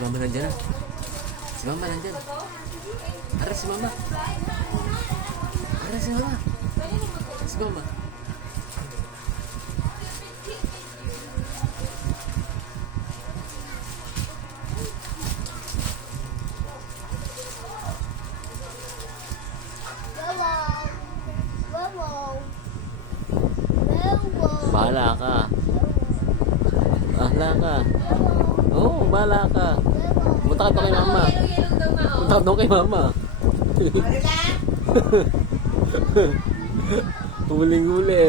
mama nandyan na. Si mama nandyan. Ara si mama. Ara si mama. Si mama. Bahala ka. Bahala ka. Oo, bahala ka. Punta ka doon kay mama. Punta ka doon kay mama. Huling-huli.